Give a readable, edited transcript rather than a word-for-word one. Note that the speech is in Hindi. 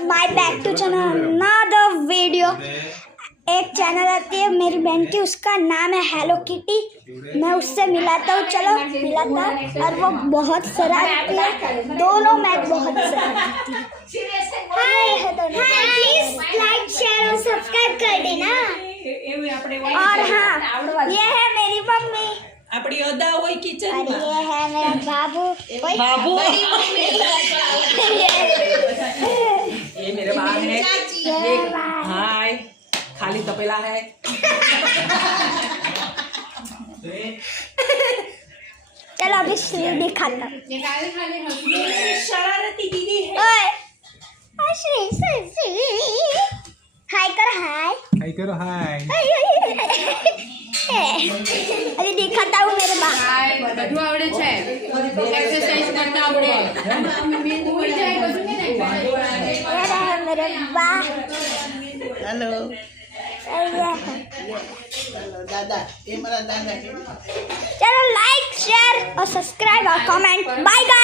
My back to channel another video. एक चैनल आती है मेरी बहन की, उसका नाम है हेलो किटी। मैं उससे मिलाता हूँ, चलो मिलाता हूँ। और वो बहुत शरारती है, दोनों मैं बहुत शरारती हूँ। प्लीज लाइक शेयर और सब्सक्राइब कर देना। और हाँ, ये है मेरी मम्मी अपनी ओदा होई किचन और ये है मेरा बाबू। बाबू ये मेरे बाल है। ये हाय खाली तपेला है। चलो अभी श्री दिखाता हूँ। शरारती दीदी है। ओए श्री हाय कर, हाय करो हाय। अभी दिखाता हूँ मेरे बाल। બધું આવડે છે એક્સરસાઇઝ કરતા આવડે ઉઈ જાય બધું ને ये रहे मेरे बाल। हेलो दादा ये मेरा दादा है। चलो लाइक शेयर और सब्सक्राइब और कमेंट। Bye guys.